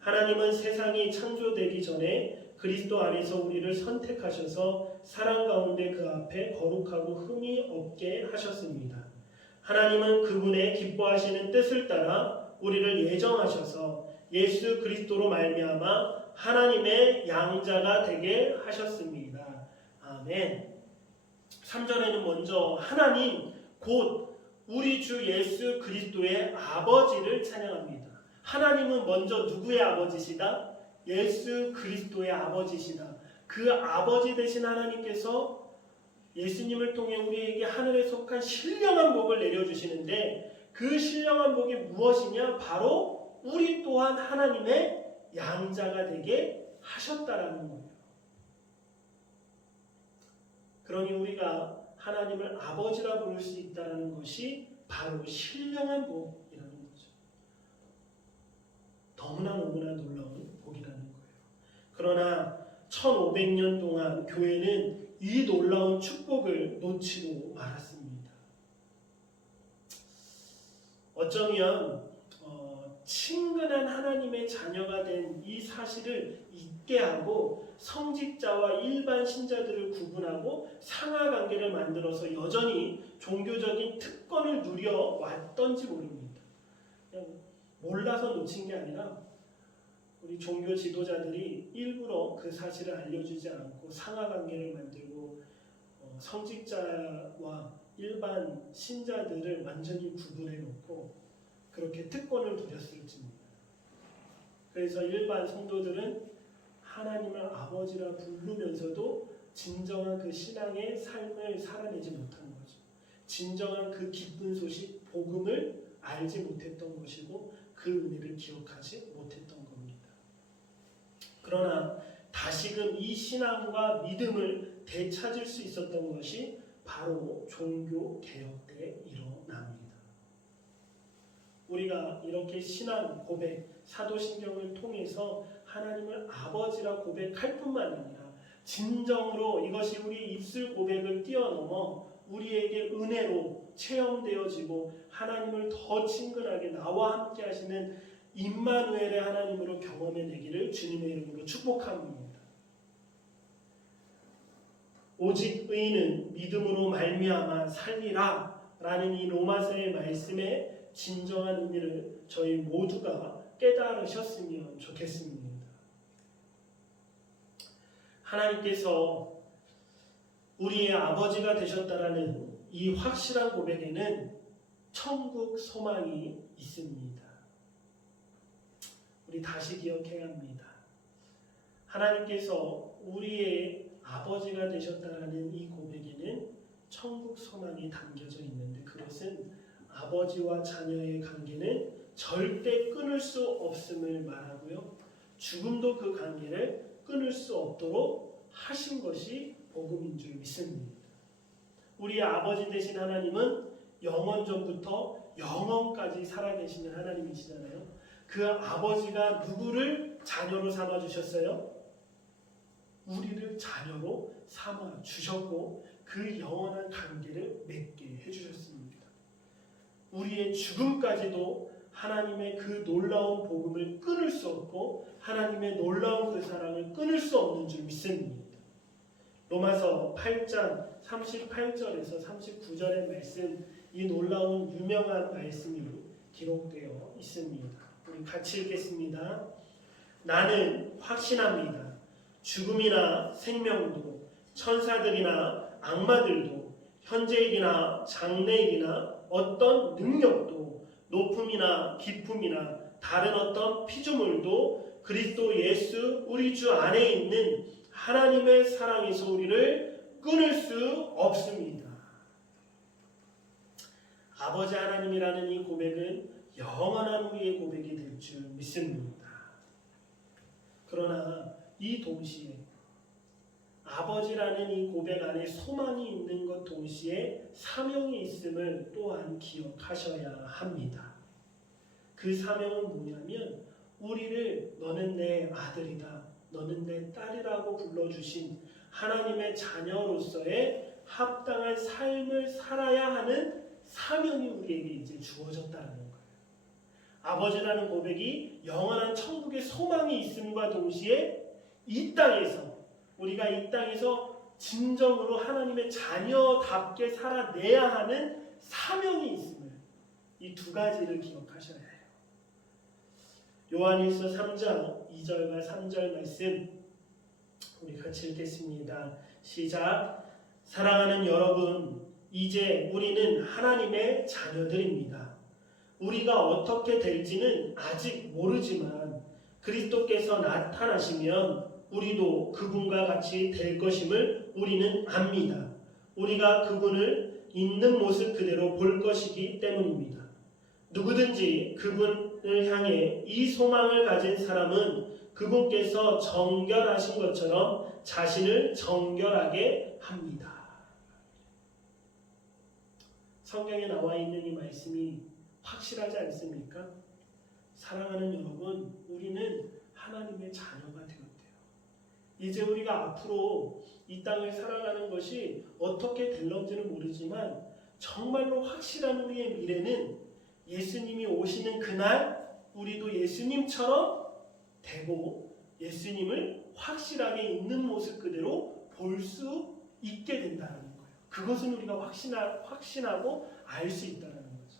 하나님은 세상이 창조되기 전에 그리스도 안에서 우리를 선택하셔서 사랑 가운데 그 앞에 거룩하고 흠이 없게 하셨습니다. 하나님은 그분의 기뻐하시는 뜻을 따라 우리를 예정하셔서 예수 그리스도로 말미암아 하나님의 양자가 되게 하셨습니다. 아멘. 3절에는 먼저 하나님 곧 우리 주 예수 그리스도의 아버지를 찬양합니다. 하나님은 먼저 누구의 아버지시다? 예수 그리스도의 아버지시다. 그 아버지 되신 하나님께서 예수님을 통해 우리에게 하늘에 속한 신령한 복을 내려주시는데 그 신령한 복이 무엇이냐? 바로 우리 또한 하나님의 양자가 되게 하셨다라는 거예요. 그러니 우리가 하나님을 아버지라 부를 수 있다는 것이 바로 신령한 복이라는 거죠. 너무나 놀라운 복이라는 거예요. 그러나 1500년 동안 교회는 이 놀라운 축복을 놓치고 말았습니다. 어쩌면 친근한 하나님의 자녀가 된 이 사실을 잊게 하고 성직자와 일반 신자들을 구분하고 상하관계를 만들어서 여전히 종교적인 특권을 누려왔던지 모릅니다. 그냥 몰라서 놓친 게 아니라 우리 종교 지도자들이 일부러 그 사실을 알려주지 않고 상하관계를 만들고 성직자와 일반 신자들을 완전히 구분해놓고 그렇게 특권을 누렸을지입니다. 그래서 일반 성도들은 하나님을 아버지라 부르면서도 진정한 그 신앙의 삶을 살아내지 못한 거죠. 진정한 그 기쁜 소식, 복음을 알지 못했던 것이고 그 은혜를 기억하지 못했던 겁니다. 그러나 다시금 이 신앙과 믿음을 되찾을 수 있었던 것이 바로 종교 개혁 때 일어납니다. 우리가 이렇게 신앙 고백, 사도신경을 통해서 하나님을 아버지라 고백할 뿐만 아니라 진정으로 이것이 우리 입술 고백을 뛰어넘어 우리에게 은혜로 체험되어지고 하나님을 더 친근하게 나와 함께 하시는 임마누엘의 하나님으로 경험해내기를 주님의 이름으로 축복합니다. 오직 의인은 믿음으로 말미암아 살리라 라는 이 로마서의 말씀의 진정한 의미를 저희 모두가 깨달으셨으면 좋겠습니다. 하나님께서 우리의 아버지가 되셨다라는 이 확실한 고백에는 천국 소망이 있습니다. 우리 다시 기억해야 합니다. 하나님께서 우리의 아버지가 되셨다라는 이 고백에는 천국 소망이 담겨져 있는데 그것은 아버지와 자녀의 관계는 절대 끊을 수 없음을 말하고요. 죽음도 그 관계를 끊을 수 없도록 하신 것이 복음인 줄 믿습니다. 우리의 아버지 되신 하나님은 영원 전부터 영원까지 살아계시는 하나님이시잖아요. 그 아버지가 누구를 자녀로 삼아 주셨어요? 우리를 자녀로 삼아 주셨고 그 영원한 관계를 맺게 해주셨습니다. 우리의 죽음까지도 하나님의 그 놀라운 복음을 끊을 수 없고 하나님의 놀라운 그 사랑을 끊을 수 없는 줄 믿습니다. 로마서 8장 38절에서 39절의 말씀, 이 놀라운 유명한 말씀이 기록되어 있습니다. 우리 같이 읽겠습니다. 나는 확신합니다. 죽음이나 생명도 천사들이나 악마들도 현재일이나 장래일이나 어떤 능력도 높음이나 깊음이나 다른 어떤 피조물도 그리스도 예수 우리 주 안에 있는 하나님의 사랑에서 우리를 끊을 수 없습니다. 아버지 하나님이라는 이 고백은 영원한 우리의 고백이 될 줄 믿습니다. 그러나 이 동시에 아버지라는 이 고백 안에 소망이 있는 것 동시에 사명이 있음을 또한 기억하셔야 합니다. 그 사명은 뭐냐면 우리를 너는 내 아들이다, 너는 내 딸이라고 불러주신 하나님의 자녀로서의 합당한 삶을 살아야 하는 사명이 우리에게 이제 주어졌다는 거예요. 아버지라는 고백이 영원한 천국의 소망이 있음과 동시에 이 땅에서 우리가 이 땅에서 진정으로 하나님의 자녀답게 살아내야 하는 사명이 있음을 이 두 가지를 기억하셔야 해요. 요한일서 3장 2절과 3절 말씀 우리 같이 읽겠습니다. 시작. 사랑하는 여러분, 이제 우리는 하나님의 자녀들입니다. 우리가 어떻게 될지는 아직 모르지만 그리스도께서 나타나시면 우리도 그분과 같이 될 것임을 우리는 압니다. 우리가 그분을 있는 모습 그대로 볼 것이기 때문입니다. 누구든지 그분을 향해 이 소망을 가진 사람은 그분께서 정결하신 것처럼 자신을 정결하게 합니다. 성경에 나와 있는 이 말씀이 확실하지 않습니까? 사랑하는 여러분, 우리는 하나님의 자녀가 되었대요. 이제 우리가 앞으로 이 땅을 살아가는 것이 어떻게 될런지는 모르지만 정말로 확실한 우리의 미래는 예수님이 오시는 그날 우리도 예수님처럼 되고 예수님을 확실하게 있는 모습 그대로 볼 수 있게 된다는 거예요. 그것은 우리가 확신하고 알 수 있다는 거죠.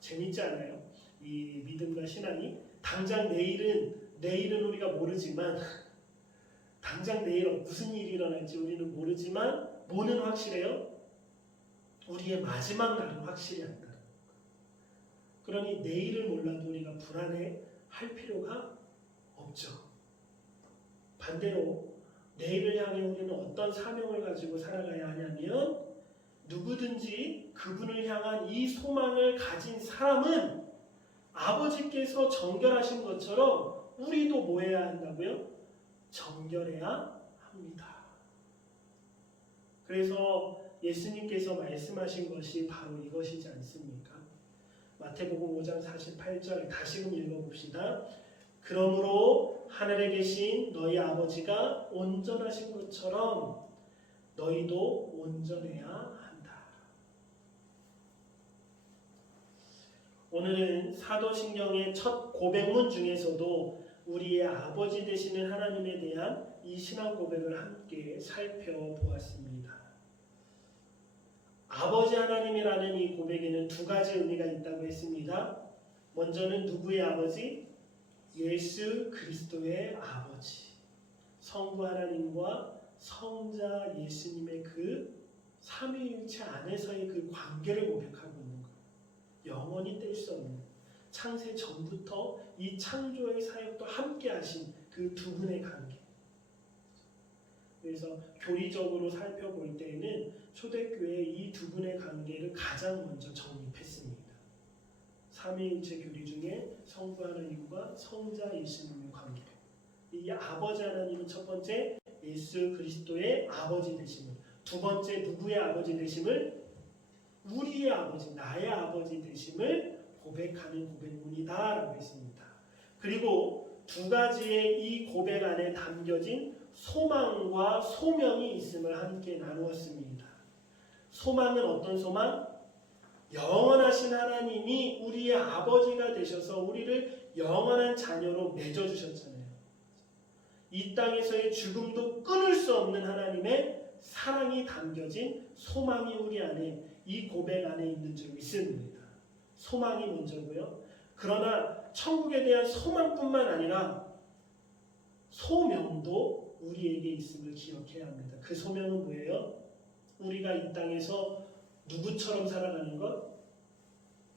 재밌지 않아요? 이 믿음과 신앙이 당장 내일은 우리가 모르지만 당장 내일 무슨 일이 일어날지 우리는 모르지만 뭐는 확실해요? 우리의 마지막 날은 확실히 안다는 거예요. 그러니 내일을 몰라도 우리가 불안해할 필요가 없죠. 반대로 내일을 향해 우리는 어떤 사명을 가지고 살아가야 하냐면 누구든지 그분을 향한 이 소망을 가진 사람은 아버지께서 정결하신 것처럼 우리도 뭐 해야 한다고요? 정결해야 합니다. 그래서 예수님께서 말씀하신 것이 바로 이것이지 않습니까? 마태복음 5장 48절 다시금 읽어봅시다. 그러므로 하늘에 계신 너희 아버지가 온전하신 것처럼 너희도 온전해야 한다. 오늘은 사도신경의 첫 고백문 중에서도 우리의 아버지 되시는 하나님에 대한 이 신앙 고백을 함께 살펴보았습니다. 아버지 하나님이라는 이 고백에는 두 가지 의미가 있다고 했습니다. 먼저는 누구의 아버지? 예수 그리스도의 아버지. 성부 하나님과 성자 예수님의 그 삼위일체 안에서의 그 관계를 고백하고 있는 거예요. 영원히 뗄 수 없는 창세 전부터 이 창조의 사역도 함께 하신 그 두 분의 관계. 그래서 교리적으로 살펴볼 때에는 초대교회의 이 두 분의 관계를 가장 먼저 정립했습니다. 삼위일체 교리 중에 성부 하나님과 성자 예수님의 관계. 이 아버지 하나님은 첫 번째 예수 그리스도의 아버지 되심을, 두 번째 누구의 아버지 되심을? 우리의 아버지, 나의 아버지 되심을 고백하는 고백문이다라고 했습니다. 그리고 두 가지의 이 고백 안에 담겨진 소망과 소명이 있음을 함께 나누었습니다. 소망은 어떤 소망? 영원하신 하나님이 우리의 아버지가 되셔서 우리를 영원한 자녀로 맺어주셨잖아요. 이 땅에서의 죽음도 끊을 수 없는 하나님의 사랑이 담겨진 소망이 우리 안에 이 고백 안에 있는 줄 믿습니다. 소망이 먼저고요. 그러나 천국에 대한 소망뿐만 아니라 소명도 우리에게 있음을 기억해야 합니다. 그 소명은 뭐예요? 우리가 이 땅에서 누구처럼 살아가는 것?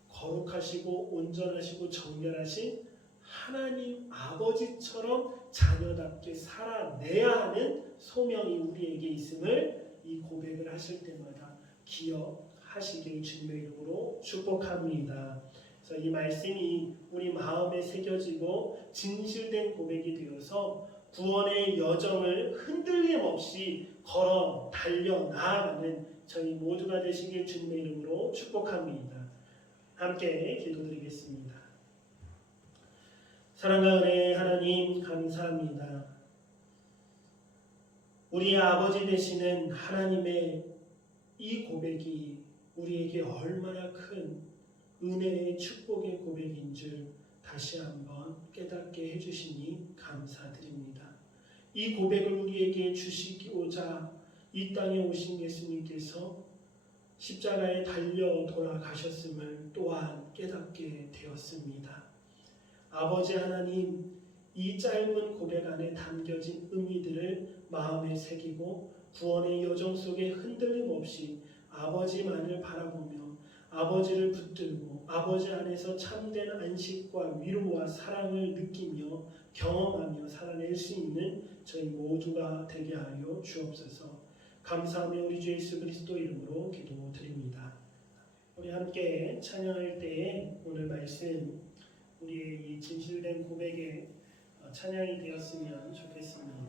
거룩하시고 온전하시고 정결하신 하나님 아버지처럼 자녀답게 살아내야 하는 소명이 우리에게 있음을 이 고백을 하실 때마다 기억하시길 주님의 이름으로 축복합니다. 그래서 이 말씀이 우리 마음에 새겨지고 진실된 고백이 되어서 구원의 여정을 흔들림 없이 걸어 달려 나아가는 저희 모두가 되시길 주님의 이름으로 축복합니다. 함께 기도드리겠습니다. 사랑과 은혜의 하나님 감사합니다. 우리의 아버지 되시는 하나님의 이 고백이 우리에게 얼마나 큰 은혜의 축복의 고백인 줄 다시 한번 깨닫게 해주시니 감사드립니다. 이 고백을 우리에게 주시고자 이 땅에 오신 예수님께서 십자가에 달려 돌아가셨음을 또한 깨닫게 되었습니다. 아버지 하나님, 이 짧은 고백 안에 담겨진 의미들을 마음에 새기고 구원의 여정 속에 흔들림 없이 아버지만을 바라보며 아버지를 붙들고 아버지 안에서 참된 안식과 위로와 사랑을 느끼며 경험하며 살아낼 수 있는 저희 모두가 되게 하여 주옵소서. 감사하며 우리 주 예수 그리스도 이름으로 기도드립니다. 우리 함께 찬양할 때에 오늘 말씀 우리의 이 진실된 고백에 찬양이 되었으면 좋겠습니다.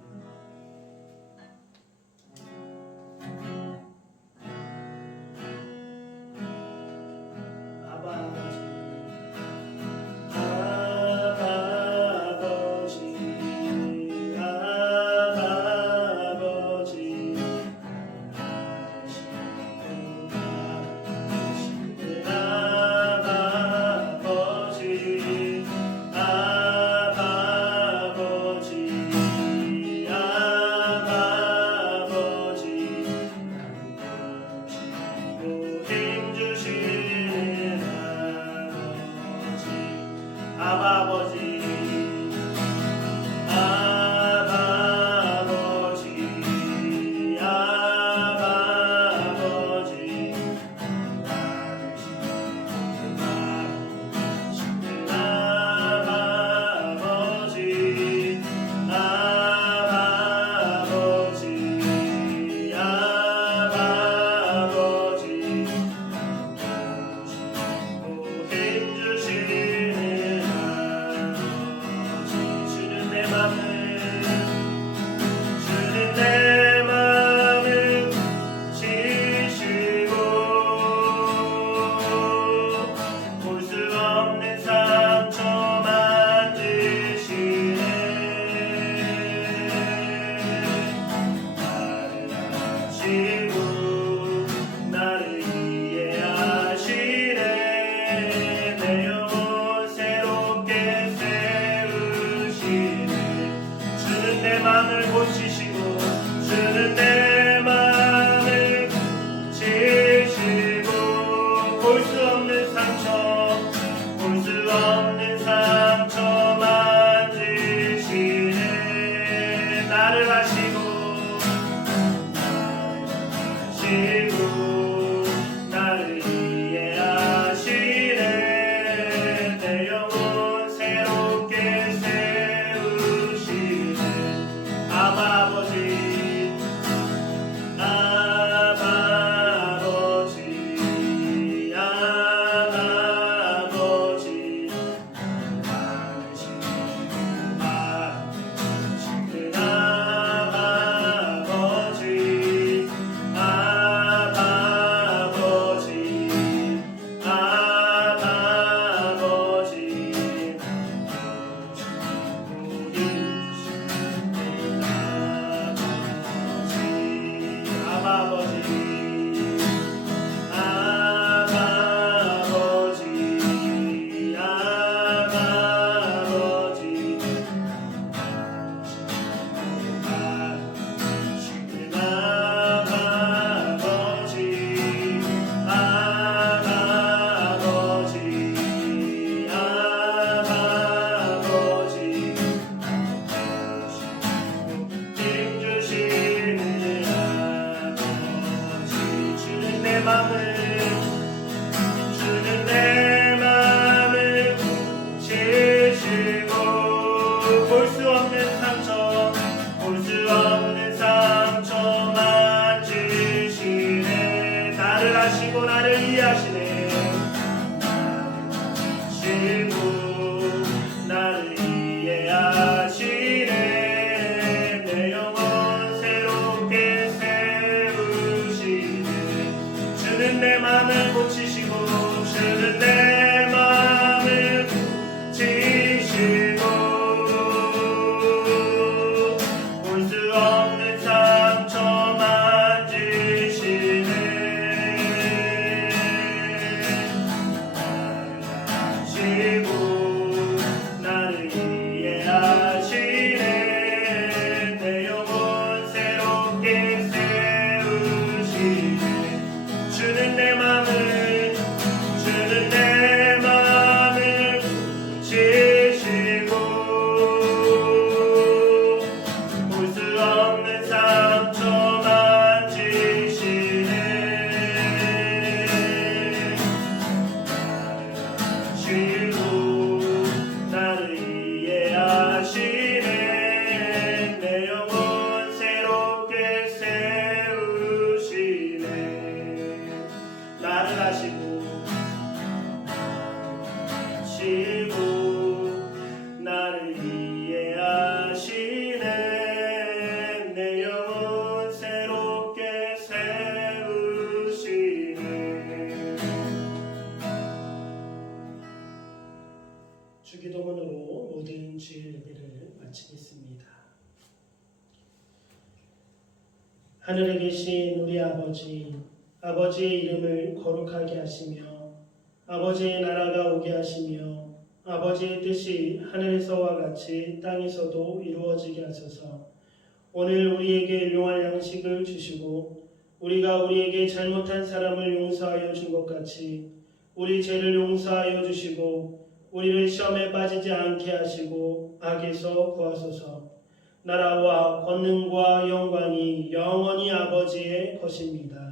주는 내 맘을 주는 내 하늘에 계신 우리 아버지, 아버지의 이름을 거룩하게 하시며 아버지의 나라가 오게 하시며 아버지의 뜻이 하늘에서와 같이 땅에서도 이루어지게 하소서. 오늘 우리에게 일용할 양식을 주시고 우리가 우리에게 잘못한 사람을 용서하여 준 것 같이 우리 죄를 용서하여 주시고 우리를 시험에 빠지지 않게 하시고 악에서 구하소서. 나라와 권능과 영광이 영원히 아버지의 것입니다.